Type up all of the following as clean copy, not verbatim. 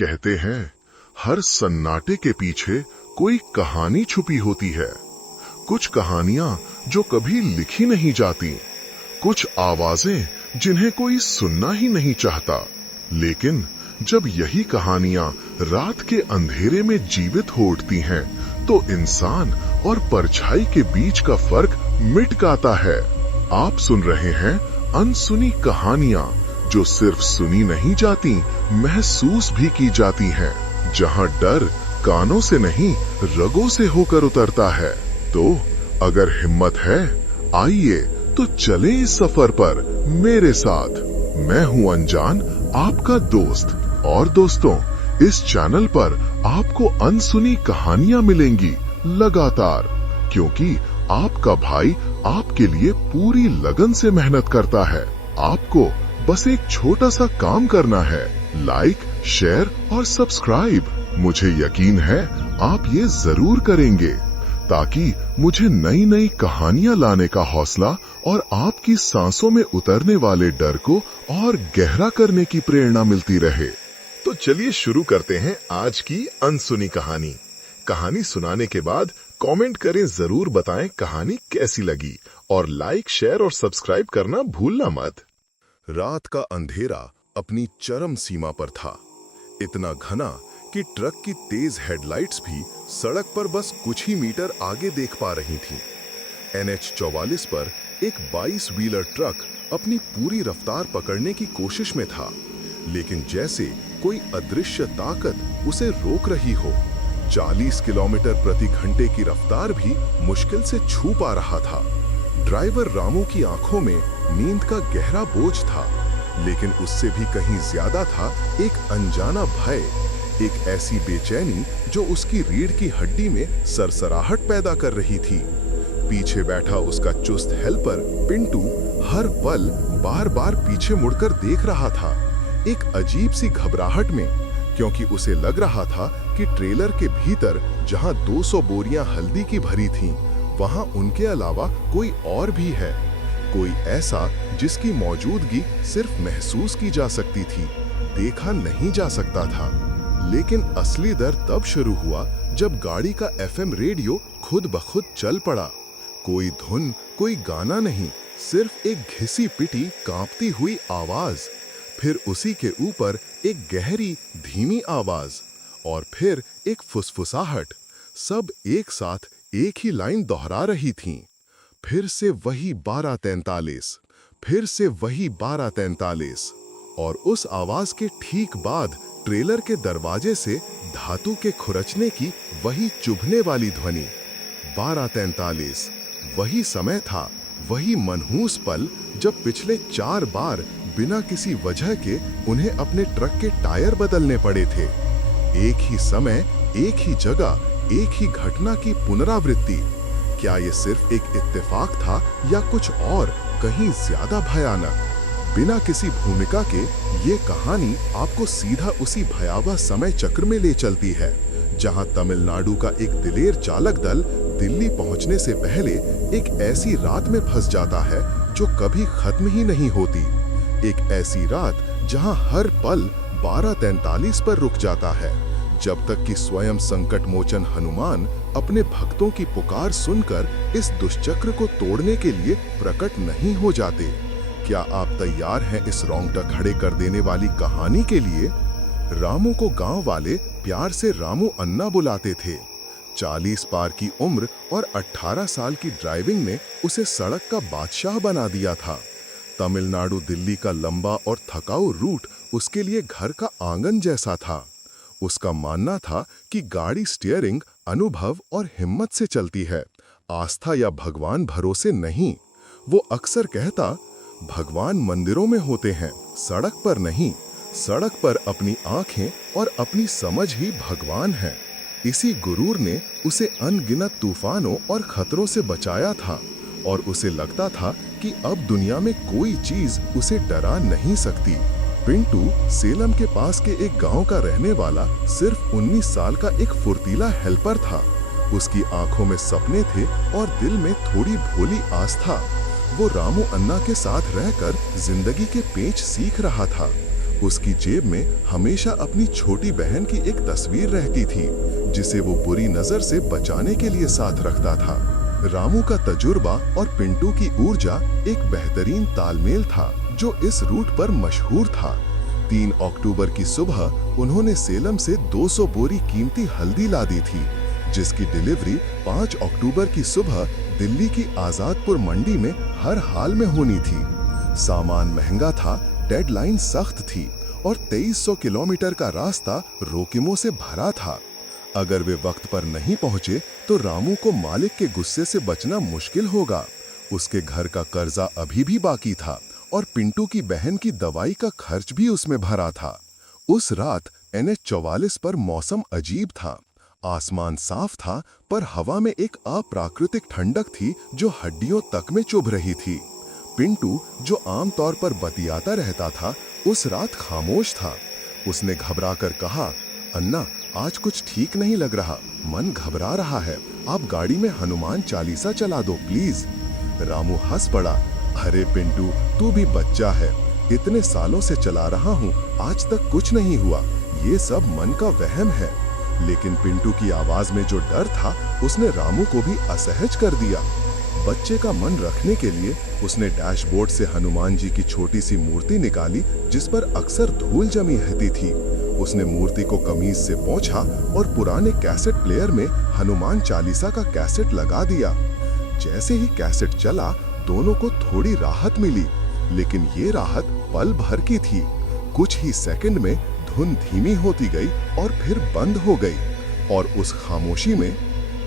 कहते हैं हर सन्नाटे के पीछे कोई कहानी छुपी होती है। कुछ कहानियां जो कभी लिखी नहीं जाती, कुछ आवाजें जिन्हें कोई सुनना ही नहीं चाहता। लेकिन जब यही कहानियां रात के अंधेरे में जीवित हो उठती हैं, तो इंसान और परछाई के बीच का फर्क मिट जाता है। आप सुन रहे हैं अनसुनी कहानियां, जो सिर्फ सुनी नहीं जाती, महसूस भी की जाती हैं, जहां डर कानों से नहीं रगों से होकर उतरता है। तो अगर हिम्मत है, आइए तो चले इस सफर पर मेरे साथ। मैं हूं अनजान, आपका दोस्त। और दोस्तों, इस चैनल पर आपको अनसुनी कहानियां मिलेंगी लगातार, क्योंकि आपका भाई आपके लिए पूरी लगन से मेहनत करता है। आपको बस एक छोटा सा काम करना है, लाइक, शेयर और सब्सक्राइब। मुझे यकीन है आप ये जरूर करेंगे, ताकि मुझे नई नई कहानियां लाने का हौसला और आपकी सांसों में उतरने वाले डर को और गहरा करने की प्रेरणा मिलती रहे। तो चलिए शुरू करते हैं आज की अनसुनी कहानी। कहानी सुनाने के बाद कमेंट करें, जरूर बताएं कहानी कैसी लगी, और लाइक, शेयर और सब्सक्राइब करना भूलना मत। रात का अंधेरा अपनी चरम सीमा पर था, इतना घना कि ट्रक की तेज हेडलाइट्स भी सड़क पर बस कुछ ही मीटर आगे देख पा रही थीं। NH 44 पर एक 22 व्हीलर ट्रक अपनी पूरी रफ्तार पकड़ने की कोशिश में था, लेकिन जैसे कोई अदृश्य ताकत उसे रोक रही हो। 40 किलोमीटर प्रति घंटे की रफ्तार भी मुश्किल से छू पा रहा था। ड्राइवर रामू की आंखों में नींद का गहरा बोझ था, लेकिन उससे भी कहीं ज्यादा था एक अनजाना भय, एक ऐसी बेचैनी जो उसकी रीढ़ की हड्डी में सरसराहट पैदा कर रही थी। पीछे बैठा उसका चुस्त हेल्पर पिंटू हर पल बार बार पीछे मुड़कर देख रहा था, एक अजीब सी घबराहट में, क्योंकि उसे लग रहा था कि ट्रेलर के भीतर जहां 200 बोरियां हल्दी की भरी थीं, वहां उनके अलावा कोई और भी है, कोई ऐसा जिसकी मौजूदगी सिर्फ महसूस की जा सकती थी, देखा नहीं जा सकता था। लेकिन असली डर तब शुरू हुआ जब गाड़ी का FM रेडियो खुद ब खुद चल पड़ा। कोई धुन, कोई गाना नहीं, सिर्फ एक घिसी पिटी कांपती हुई आवाज, फिर उसी के ऊपर एक गहरी धीमी आवाज, और फिर एक फुसफुसाहट। सब एक साथ एक ही लाइन दोहरा रही थीं। फिर से वही 12:43, फिर से वही 12:43, और उस आवाज के ठीक बाद ट्रेलर के दरवाजे से धातु के खुरचने की वही चुभने वाली ध्वनि। 12:43, वही समय था, वही मनहूस पल जब पिछले 4 बार बिना किसी वजह के उन्हें अपने ट्रक के टायर बदलने पड़े थे। एक ही समय, एक ही जगह, एक ही घटना की पुनरावृत्ति। क्या ये सिर्फ एक इत्तेफाक था या कुछ और कहीं ज्यादा भयानक? बिना किसी भूमिका के ये कहानी आपको सीधा उसी भयावह समय चक्र में ले चलती है, जहां तमिलनाडु का एक दिलेर चालक दल दिल्ली पहुंचने से पहले एक ऐसी रात में फंस जाता है जो कभी खत्म ही नहीं होती। एक ऐसी रात जहां हर पल 12:43 पर रुक जाता है, जब तक कि स्वयं संकट मोचन हनुमान अपने भक्तों की पुकार सुनकर इस दुष्चक्र को तोड़ने के लिए प्रकट नहीं हो जाते। क्या आप तैयार हैं इस रोंगटा खड़े कर देने वाली कहानी के लिए? रामू को गांव वाले प्यार से रामू अन्ना बुलाते थे। 40 पार की उम्र और 18 साल की ड्राइविंग ने उसे सड़क का बादशाह बना दिया था। तमिलनाडु दिल्ली का लंबा और थकाऊ रूट उसके लिए घर का आंगन जैसा था। उसका मानना था कि गाड़ी स्टीयरिंग, अनुभव और हिम्मत से चलती है, आस्था या भगवान भरोसे नहीं। वो अक्सर कहता, भगवान मंदिरों में होते हैं, सड़क पर नहीं। सड़क पर अपनी आंखें और अपनी समझ ही भगवान है। इसी गुरूर ने उसे अनगिनत तूफानों और खतरों से बचाया था, और उसे लगता था कि अब दुनिया में कोई चीज उसे डरा नहीं सकती। पिंटू सेलम के पास के एक गांव का रहने वाला सिर्फ 19 साल का एक फुर्तीला हेल्पर था। उसकी आंखों में सपने थे और दिल में थोड़ी भोली आस्था। वो रामू अन्ना के साथ रहकर जिंदगी के पेच सीख रहा था। उसकी जेब में हमेशा अपनी छोटी बहन की एक तस्वीर रहती थी, जिसे वो बुरी नजर से बचाने के लिए साथ रखता था। रामू का तजुर्बा और पिंटू की ऊर्जा एक बेहतरीन तालमेल था, जो इस रूट पर मशहूर था। 3 अक्टूबर की सुबह उन्होंने सेलम से 200 बोरी कीमती हल्दी ला दी थी, जिसकी डिलीवरी 5 अक्टूबर की सुबह दिल्ली की आजादपुर मंडी में हर हाल में होनी थी। सामान महंगा था, डेडलाइन सख्त थी और 2300 किलोमीटर का रास्ता रोकिमों से भरा था। अगर वे वक्त पर नहीं पहुंचे तो रामू को मालिक के गुस्से से बचना मुश्किल होगा। उसके घर का कर्जा अभी भी बाकी था और पिंटू की बहन की दवाई का खर्च भी उसमें भरा था। उस रात NH 44 पर मौसम अजीब था। आसमान साफ था, पर हवा में एक अप्राकृतिक ठंडक थी जो हड्डियों तक में चुभ रही थी। पिंटू, जो आमतौर पर बतियाता रहता था, उस रात खामोश था। उसने घबराकर कहा, अन्ना, आज कुछ ठीक नहीं लग रहा, मन घबरा रहा है, आप गाड़ी में हनुमान चालीसा चला दो प्लीज। रामू हंस पड़ा, अरे पिंटू, तू भी बच्चा है, इतने सालों से चला रहा हूँ, आज तक कुछ नहीं हुआ, ये सब मन का वहम है। लेकिन पिंटू की आवाज में जो डर था, उसने रामू को भी असहज कर दिया। बच्चे का मन रखने के लिए उसने डैशबोर्ड से हनुमान जी की छोटी सी मूर्ति निकाली, जिस पर अक्सर धूल जमी रहती थी। उसने मूर्ति को कमीज से पोंछा और पुराने कैसेट प्लेयर में हनुमान चालीसा का कैसेट लगा दिया। जैसे ही कैसेट चला, दोनों को थोड़ी राहत मिली, लेकिन ये राहत पल भर की थी। कुछ ही सेकंड में धुन धीमी होती गई और फिर बंद हो गई, और उस खामोशी में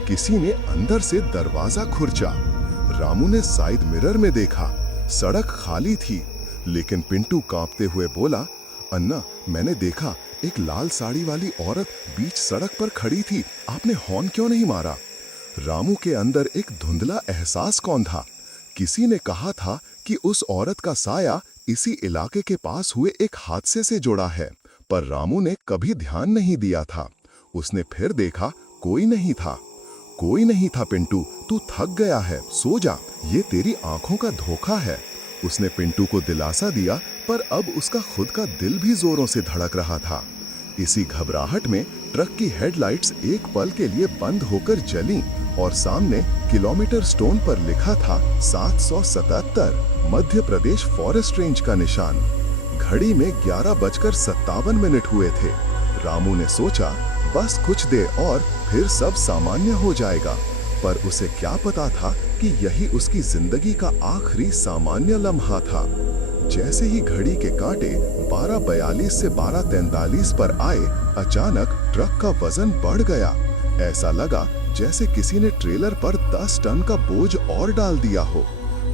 किसी ने अंदर से दरवाजा खुरचा। रामू ने साइड मिरर में देखा, सड़क खाली थी, लेकिन पिंटू कांपते हुए बोला, अन्ना, मैंने देखा, एक लाल साड़ी वाली औरत बीच सड़क पर खड़ी थी, आपने हॉर्न क्यों नहीं मारा? रामू के अंदर एक धुंधला एहसास कौन था। किसी ने कहा था कि उस औरत का साया इसी इलाके के पास हुए एक हादसे से जुड़ा है, पर रामू ने कभी ध्यान नहीं दिया था। उसने फिर देखा, कोई नहीं था। कोई नहीं था पिंटू, तू थक गया है, सो जा, ये तेरी आंखों का धोखा है। उसने पिंटू को दिलासा दिया, पर अब उसका खुद का दिल भी जोरों से धड़क रहा था। इसी घबराहट में ट्रक की हेडलाइट्स एक पल के लिए बंद होकर जलीं और सामने किलोमीटर स्टोन पर लिखा था 777, मध्य प्रदेश फॉरेस्ट रेंज का निशान। घड़ी में 11:57 हुए थे। रामू ने सोचा, बस कुछ देर और फिर सब सामान्य हो जाएगा, पर उसे क्या पता था कि यही उसकी जिंदगी का आखिरी सामान्य लम्हा था। जैसे ही घड़ी के कांटे 12:42 से 12:43 पर आए, अचानक ट्रक का वजन बढ़ गया। ऐसा लगा जैसे किसी ने ट्रेलर पर 10 टन का बोझ और डाल दिया हो।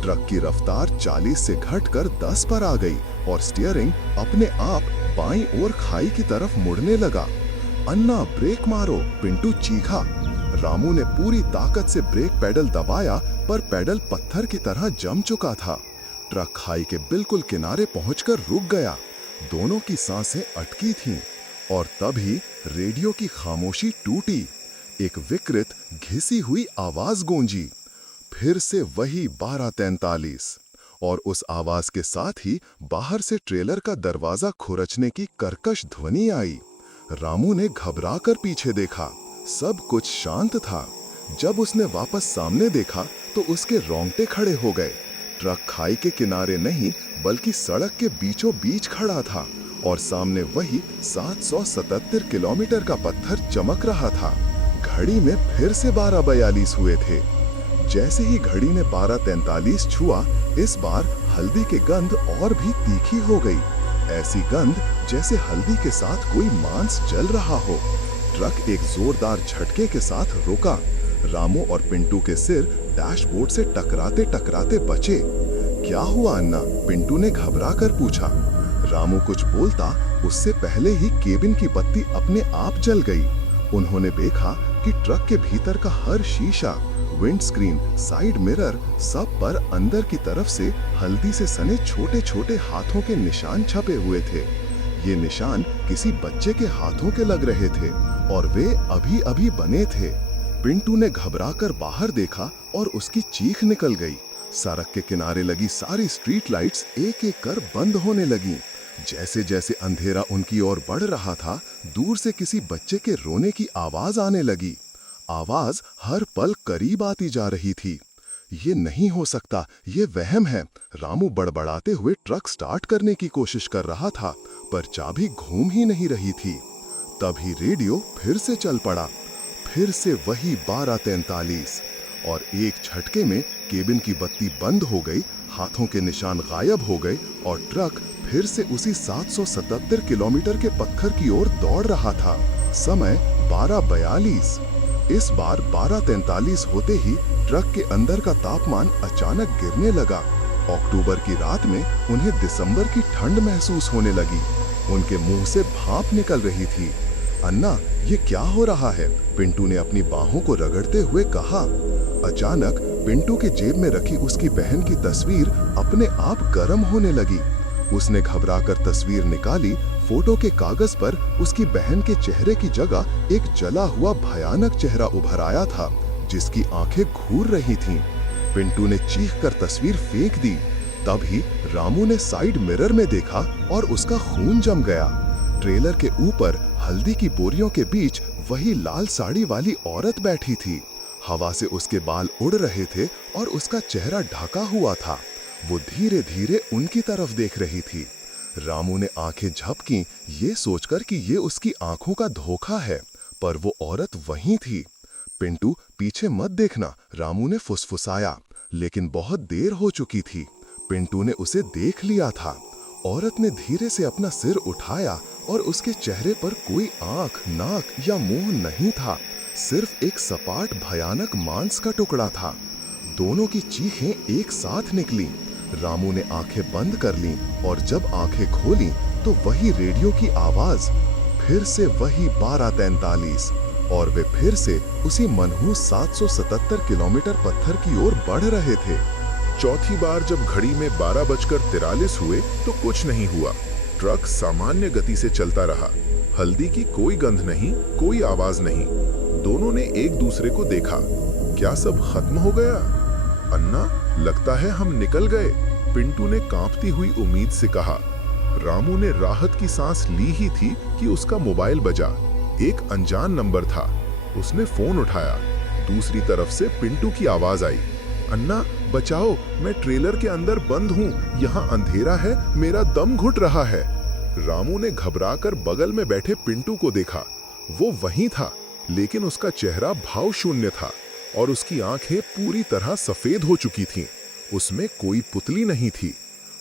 ट्रक की रफ्तार 40 से घटकर 10 पर आ गई और स्टीयरिंग अपने आप बाईं ओर खाई की तरफ मुड़ने लगा। अन्ना, ब्रेक मारो, पिंटू चीखा। रामू ने पूरी ताकत से ब्रेक पेडल दबाया, पर पेडल पत्थर की तरह जम चुका था। ट्रक खाई के बिल्कुल किनारे पहुंचकर रुक गया। दोनों की सांसें अटकी थीं, और तभी रेडियो की खामोशी टूटी। एक विकृत घिसी हुई आवाज गूंजी, फिर से वही 12:43, और उस आवाज के साथ ही बाहर से ट्रेलर का दरवाजा खुरचने की कर्कश ध्वनि आई। रामू ने घबराकर पीछे देखा, सब कुछ शांत था। जब उसने वापस सामने देखा तो उसके रोंगटे खड़े हो गए। ट्रक खाई के किनारे नहीं, बल्कि सड़क के बीचों बीच खड़ा था, और सामने वही 777 किलोमीटर का पत्थर चमक रहा था। घड़ी में फिर से 12:42 हुए थे। जैसे ही घड़ी ने 12:43 छुआ, इस बार हल्दी की गंध और भी तीखी हो गई। ऐसी गंध जैसे हल्दी के साथ कोई मांस जल रहा हो। ट्रक एक जोरदार झटके के साथ रुका। रामू और पिंटू के सिर डैशबोर्ड से टकराते टकराते बचे। क्या हुआ अन्ना? पिंटू ने घबरा कर पूछा। रामू कुछ बोलता, उससे पहले ही केबिन की बत्ती अपने आप जल गई। उन्होंने देखा कि ट्रक के भीतर का हर शीशा, विंडस्क्रीन, साइड मिरर, सब पर अंदर की तरफ से हल्दी से सने छोटे छोटे हाथों के निशान छपे हुए थे। ये निशान किसी बच्चे के हाथों के लग रहे थे, और वे अभी अभी बने थे। पिंटू ने घबराकर बाहर देखा और उसकी चीख निकल गई। सड़क के किनारे लगी सारी स्ट्रीट लाइट्स एक एक कर बंद होने लगीं। जैसे जैसे अंधेरा उनकी ओर बढ़ रहा था, दूर से किसी बच्चे के रोने की आवाज आने लगी। आवाज हर पल करीब आती जा रही थी। ये नहीं हो सकता, ये वहम है। रामू बड़बड़ाते हुए ट्रक स्टार्ट करने की कोशिश कर रहा था, पर चाबी घूम ही नहीं रही थी। तभी रेडियो फिर से चल पड़ा। फिर से वही 12:43 और एक झटके में केबिन की बत्ती बंद हो गई, हाथों के निशान गायब हो गए और ट्रक फिर से उसी 777 किलोमीटर के पत्थर की ओर दौड़ रहा था। समय 12:42। इस बार 12:43 होते ही ट्रक के अंदर का तापमान अचानक गिरने लगा। अक्टूबर की रात में उन्हें दिसंबर की ठंड महसूस होने लगी। उनके मुंह से भाप निकल रही थी। अन्ना, ये क्या हो रहा है? पिंटू ने अपनी बाहों को रगड़ते हुए कहा। अचानक पिंटू के जेब में रखी उसकी बहन की तस्वीर अपने आप गर्म होने लगी। उसने घबराकर तस्वीर निकाली। फोटो के कागज पर उसकी बहन के चेहरे की जगह एक जला हुआ भयानक चेहरा उभर आया था, जिसकी आंखें घूर रही थीं। पिंटू ने चीखकर तस्वीर फेंक दी। तभी रामू ने साइड मिरर में देखा और उसका खून जम गया। ट्रेलर के ऊपर हल्दी की बोरियों के बीच वही लाल साड़ी वाली औरत बैठी थी। हवा से उसके बाल उड़ रहे थे और उसका चेहरा ढका हुआ था। वो धीरे धीरे उनकी तरफ देख रही थी। रामू ने आंखें झपकीं, ये सोचकर कि ये उसकी आंखों का धोखा है, पर वो औरत वहीं थी। पिंटू, पीछे मत देखना, रामू ने फुसफुसाया, लेकिन बहुत देर हो चुकी थी। पिंटू ने उसे देख लिया था। औरत ने धीरे से अपना सिर उठाया और उसके चेहरे पर कोई आंख, नाक या मुंह नहीं था, सिर्फ एक सपाट भयानक मांस का टुकड़ा था। दोनों की चीखें एक साथ निकली। रामू ने आंखें बंद कर लीं और जब आंखें खोलीं तो वही रेडियो की आवाज, फिर से वही 12:43 और वे फिर से उसी मनहूस 777 किलोमीटर पत्थर की ओर बढ़ रहे थे। चौथी बार जब घड़ी में 12:43 हुए तो कुछ नहीं हुआ। ट्रक सामान्य गति से चलता रहा। हल्दी की कोई गंध नहीं, कोई आवाज नहीं। दोनों ने एक दूसरे को देखा। क्या सब खत्म हो गया? अन्ना, लगता है हम निकल गए, पिंटू ने कांपती हुई उम्मीद से कहा। रामू ने राहत की सांस ली ही थी कि उसका मोबाइल बजा। एक अनजान नंबर था। उसने फोन उठाया। दूसरी तरफ से पिंटू की आवाज आई, अन्ना बचाओ, मैं ट्रेलर के अंदर बंद हूँ, यहाँ अंधेरा है, मेरा दम घुट रहा है। रामू ने घबराकर बगल में बैठे पिंटू को देखा। वो वहीं था, लेकिन उसका चेहरा भाव शून्य था और उसकी आंखें पूरी तरह सफेद हो चुकी थीं। उसमें कोई पुतली नहीं थी।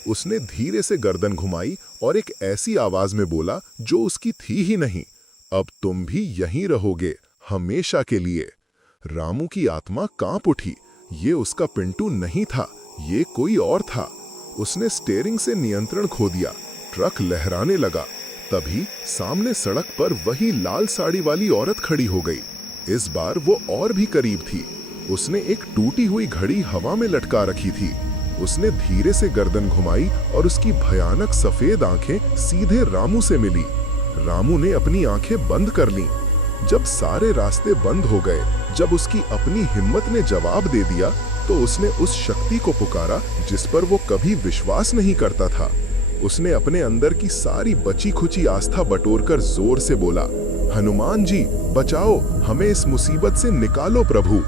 उसने धीरे से गर्दन घुमाई और एक ऐसी आवाज में बोला जो उसकी थी ही नहीं, अब तुम भी यहीं रहोगे, हमेशा के लिए। रामू की आत्मा कांप उठी। ये उसका पिंटू नहीं था, ये कोई और था। उसने स्टीयरिंग से नियंत्रण खो दिया। ट्रक लहराने लगा। तभी सामने सड़क पर वही लाल साड़ी वाली औरत खड़ी हो गई। इस बार वो और भी करीब थी। उसने एक टूटी हुई घड़ी हवा में लटका रखी थी। उसने धीरे से गर्दन घुमाई और उसकी भयानक सफेद आंखें सीधे रामू से मिली। रामू ने अपनी आंखें बंद कर लीं। जब सारे रास्ते बंद हो गए, जब उसकी अपनी हिम्मत ने जवाब दे दिया, तो उसने उस शक्ति को पुकारा जिस पर वो कभी विश्वास नहीं करता था। उसने अपने अंदर की सारी बची खुची आस्था बटोरकर जोर से बोला, हनुमान जी बचाओ, हमें इस मुसीबत से निकालो प्रभु।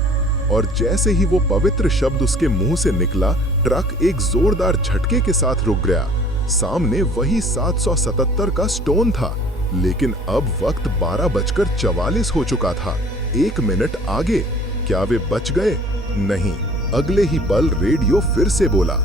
और जैसे ही वो पवित्र शब्द उसके मुंह से निकला, ट्रक एक जोरदार झटके के साथ रुक गया। सामने वही 777 का स्टोन था, लेकिन अब वक्त 12:44 हो चुका था। 1 मिनट आगे। क्या वे बच गए? नहीं। अगले ही पल रेडियो फिर से बोला,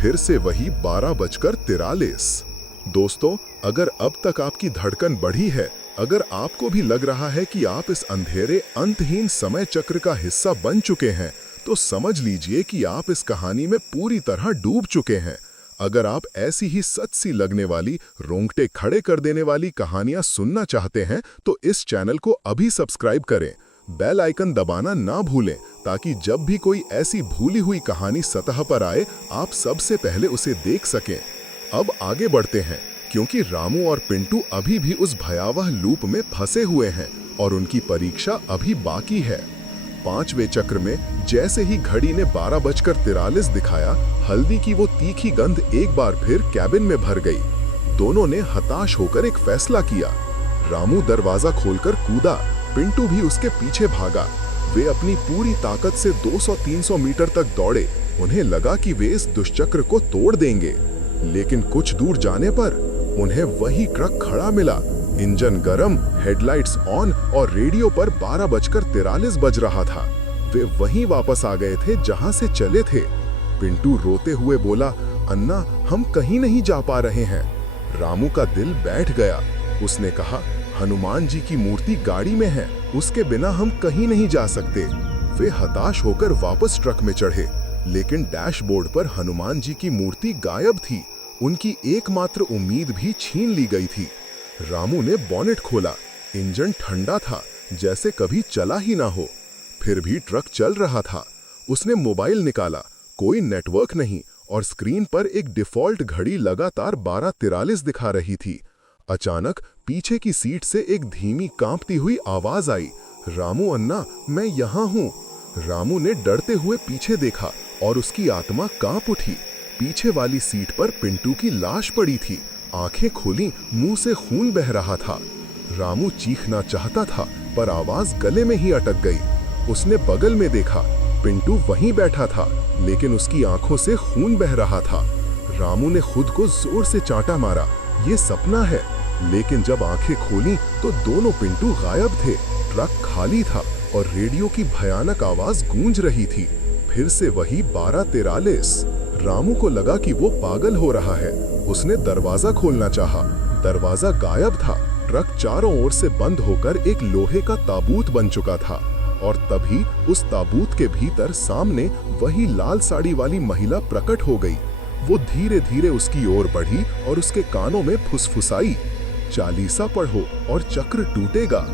फिर से वही 12:43। दोस्तों, अगर अब तक आपकी धड़कन बढ़ी है, अगर आपको भी लग रहा है कि आप इस अंधेरे अंतहीन समय चक्र का हिस्सा बन चुके हैं, तो समझ लीजिए कि आप इस कहानी में पूरी तरह डूब चुके हैं। अगर आप ऐसी ही सच सी लगने वाली, रोंगटे खड़े कर देने वाली कहानियां सुनना चाहते हैं, तो इस चैनल को अभी सब्सक्राइब करें। बेल आइकन दबाना ना भूलें, ताकि जब भी कोई ऐसी भूली हुई कहानी सतह पर आए, आप सबसे पहले उसे देख सकें। अब आगे बढ़ते हैं, क्योंकि रामू और पिंटू अभी भी उस भयावह लूप में फंसे हुए हैं और उनकी परीक्षा अभी बाकी है। 5वें चक्र में जैसे ही घड़ी ने 12:43 दिखाया, हल्दी की वो तीखी गंध एक बार फिर कैबिन में भर गई। दोनों ने हताश होकर एक फैसला किया। रामू दरवाजा खोलकर कूदा, पिंटू भी उसके पीछे भागा। वे अपनी पूरी ताकत से 200-300 मीटर तक दौड़े। उन्हें लगा कि वे इस दुष्चक्र को तोड़ देंगे, लेकिन कुछ दूर जाने पर उन्हें वही ट्रक खड़ा मिला। इंजन गरम, हेडलाइट्स ऑन और रेडियो पर 12:43 बज रहा था। वे वहीं वापस आ गए थे जहां से चले थे। पिंटू रोते हुए बोला, अन्ना, हम कहीं नहीं जा पा रहे हैं। रामू का दिल बैठ गया। उसने कहा, हनुमान जी की मूर्ति गाड़ी में है, उसके बिना हम कहीं नहीं जा सकते। वे हताश होकर वापस ट्रक में चढ़े, लेकिन डैशबोर्ड पर हनुमान जी की मूर्ति गायब थी। उनकी एकमात्र उम्मीद भी छीन ली गई थी। रामू ने बॉनेट खोला। इंजन ठंडा था, जैसे कभी चला ही ना हो। फिर भी ट्रक चल रहा था। उसने मोबाइल निकाला, कोई नेटवर्क नहीं, और स्क्रीन पर एक डिफॉल्ट घड़ी लगातार 12:43 दिखा रही थी। अचानक पीछे की सीट से एक धीमी कांपती हुई आवाज आई, रामू अन्ना, मैं यहाँ हूँ। रामू ने डरते हुए पीछे देखा और उसकी आत्मा कांप उठी। पीछे वाली सीट पर पिंटू की लाश पड़ी थी। आंखें खोली, मुंह से खून बह रहा था। रामू चीखना चाहता था, पर आवाज गले में ही अटक गई। उसने बगल में देखा, पिंटू वहीं बैठा था, लेकिन उसकी आंखों से खून बह रहा था। रामू ने खुद को जोर से चांटा मारा, ये सपना है। लेकिन जब आंखें खोली तो दोनों पिंटू गायब थे। ट्रक खाली था और रेडियो की भयानक आवाज गूंज रही थी। फिर से वही 12:43। रामू को लगा कि वो पागल हो रहा है। उसने दरवाजा खोलना चाहा, दरवाजा गायब था। ट्रक चारों ओर से बंद होकर एक लोहे का ताबूत बन चुका था, और तभी उस ताबूत के भीतर सामने वही लाल साड़ी वाली महिला प्रकट हो गई। वो धीरे धीरे उसकी ओर बढ़ी और उसके कानों में फुसफुसाई, चालीसा पढ़ो और चक्र टूटेगा।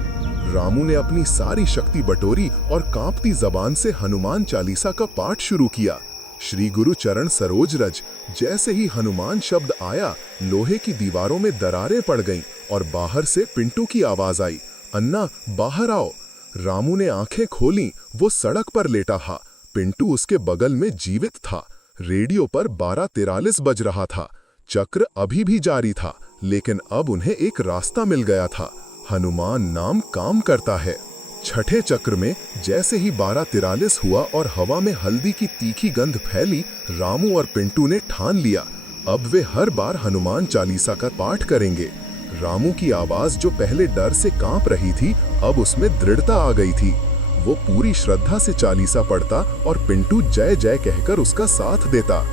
रामू ने अपनी सारी शक्ति बटोरी और कांपती जबान से हनुमान चालीसा का पाठ शुरू किया। श्री गुरु चरण सरोज रज। जैसे ही हनुमान शब्द आया, लोहे की दीवारों में दरारें पड़ गईं और बाहर से पिंटू की आवाज आई, अन्ना, बाहर आओ। रामू ने आंखें खोलीं। वो सड़क पर लेटा था। पिंटू उसके बगल में जीवित था। रेडियो पर 12:43 बज रहा था। चक्र अभी भी जारी था, लेकिन अब उन्हें एक रास्ता मिल गया था। हनुमान नाम काम करता है। छठे चक्र में जैसे ही 12:43 हुआ और हवा में हल्दी की तीखी गंध फैली, रामू और पिंटू ने ठान लिया, अब वे हर बार हनुमान चालीसा का पाठ करेंगे। रामू की आवाज जो पहले डर से कांप रही थी, अब उसमें दृढ़ता आ गई थी। वो पूरी श्रद्धा से चालीसा पढ़ता और पिंटू जय जय कहकर उसका साथ देता।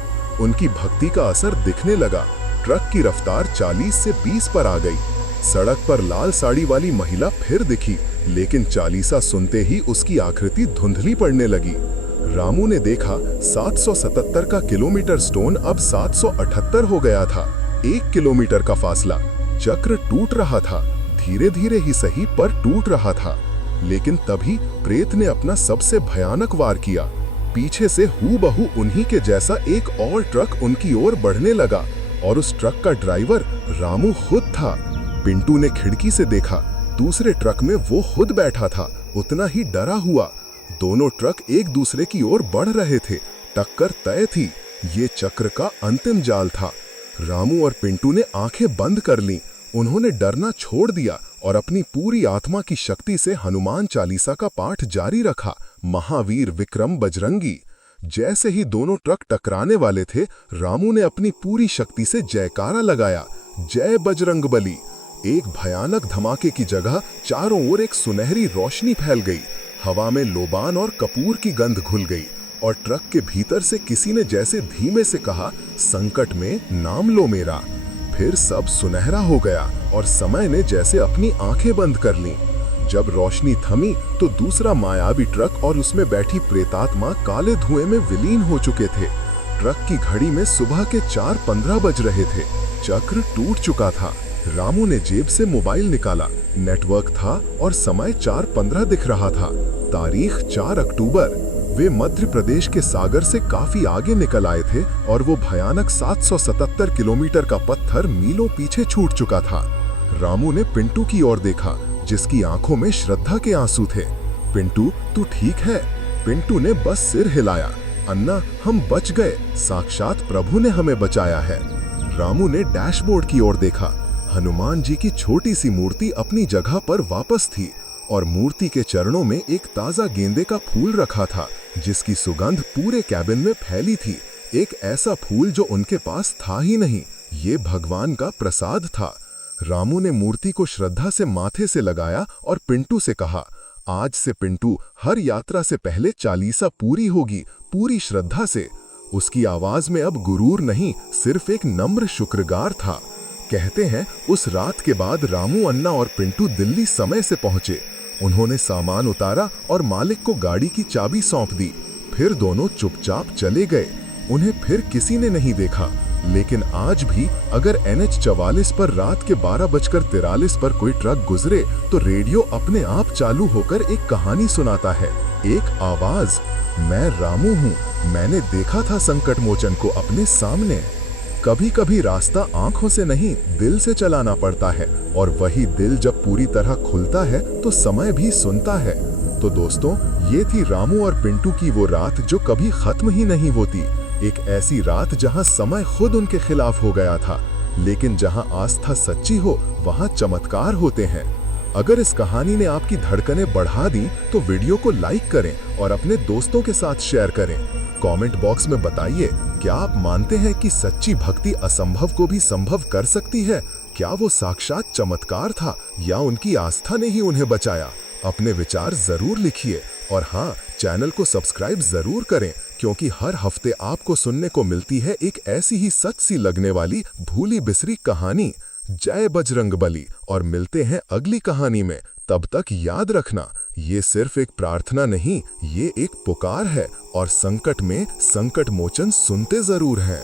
उनकी भक्ति का असर दिखने लगा। ट्रक की रफ्तार 40 से 20 पर आ गई। सड़क पर लाल साड़ी वाली महिला फिर दिखी, लेकिन चालीसा सुनते ही उसकी आकृति धुंधली पड़ने लगी। रामू ने देखा 777 का किलोमीटर स्टोन अब 778 हो गया था। 1 किलोमीटर का फासला। चक्र टूट रहा था, धीरे धीरे ही सही, पर टूट रहा था। लेकिन तभी प्रेत ने अपना सबसे भयानक वार किया। पीछे से हूबहू उन्हीं के जैसा एक और ट्रक उनकी ओर बढ़ने लगा, और उस ट्रक का ड्राइवर रामू खुद था। पिंटू ने खिड़की से देखा, दूसरे ट्रक में वो खुद बैठा था, उतना ही डरा हुआ। दोनों ट्रक एक दूसरे की ओर बढ़ रहे थे। टक्कर तय थी। ये चक्र का अंतिम जाल था। रामू और पिंटू ने आंखें बंद कर लीं। उन्होंने डरना छोड़ दिया और अपनी पूरी आत्मा की शक्ति से हनुमान चालीसा का पाठ जारी रखा। महावीर विक्रम बजरंगी। जैसे ही दोनों ट्रक टकराने वाले थे, रामू ने अपनी पूरी शक्ति से जयकारा लगाया, जय बजरंगबली। एक भयानक धमाके की जगह चारों ओर एक सुनहरी रोशनी फैल गई। हवा में लोबान और कपूर की गंध घुल गई, और ट्रक के भीतर से किसी ने जैसे धीमे से कहा, संकट में नाम लो मेरा। फिर सब सुनहरा हो गया और समय ने जैसे अपनी आंखें बंद कर लीं। जब रोशनी थमी तो दूसरा मायावी ट्रक और उसमें बैठी प्रेतात्मा काले धुएं में विलीन हो चुके थे। ट्रक की घड़ी में सुबह के 4:15 बज रहे थे। चक्र टूट चुका था। रामू ने जेब से मोबाइल निकाला। नेटवर्क था और समय 4:15 दिख रहा था। तारीख 4 अक्टूबर। वे मध्य प्रदेश के सागर से काफी आगे निकल आए थे और वो भयानक 777 किलोमीटर का पत्थर मीलों पीछे छूट चुका था। रामू ने पिंटू की ओर देखा, जिसकी आंखों में श्रद्धा के आंसू थे। पिंटू, तू ठीक है? पिंटू ने बस सिर हिलाया। अन्ना, हम बच गए, साक्षात प्रभु ने हमें बचाया है। रामू ने डैशबोर्ड की ओर देखा। हनुमान जी की छोटी सी मूर्ति अपनी जगह पर वापस थी और मूर्ति के चरणों में एक ताजा गेंदे का फूल रखा था, जिसकी सुगंध पूरे कैबिन में फैली थी। एक ऐसा फूल जो उनके पास था ही नहीं, ये भगवान का प्रसाद था। रामू ने मूर्ति को श्रद्धा से माथे से लगाया और पिंटू से कहा, आज से पिंटू, हर यात्रा से पहले चालीसा पूरी होगी, पूरी श्रद्धा से। उसकी आवाज में अब गुरूर नहीं, सिर्फ एक नम्र शुक्रगार था। कहते हैं उस रात के बाद रामू, अन्ना और पिंटू दिल्ली समय से पहुंचे। उन्होंने सामान उतारा और मालिक को गाड़ी की चाबी सौंप दी। फिर दोनों चुपचाप चले गए। उन्हें फिर किसी ने नहीं देखा। लेकिन आज भी अगर NH 44 पर रात के 12:43 पर कोई ट्रक गुजरे तो रेडियो अपने आप चालू होकर एक कहानी सुनाता है। एक आवाज, मैं रामू हूँ, मैंने देखा था संकट मोचन को अपने सामने। कभी कभी रास्ता आंखों से नहीं, दिल से चलाना पड़ता है, और वही दिल जब पूरी तरह खुलता है तो समय भी सुनता है। तो दोस्तों, ये थी रामू और पिंटू की वो रात जो कभी खत्म ही नहीं होती। एक ऐसी रात जहां समय खुद उनके खिलाफ हो गया था, लेकिन जहां आस्था सच्ची हो वहां चमत्कार होते हैं। अगर इस कहानी ने आपकी धड़कनें बढ़ा दी तो वीडियो को लाइक करें और अपने दोस्तों के साथ शेयर करें। कमेंट बॉक्स में बताइए, क्या आप मानते हैं कि सच्ची भक्ति असंभव को भी संभव कर सकती है? क्या वो साक्षात चमत्कार था या उनकी आस्था ने ही उन्हें बचाया? अपने विचार जरूर लिखिए और हाँ, चैनल को सब्सक्राइब जरूर करें, क्योंकि हर हफ्ते आपको सुनने को मिलती है एक ऐसी ही सच सी लगने वाली भूली बिसरी कहानी। जय बजरंगबली, और मिलते हैं अगली कहानी में। तब तक याद रखना, ये सिर्फ एक प्रार्थना नहीं, ये एक पुकार है, और संकट में संकट मोचन सुनते जरूर हैं।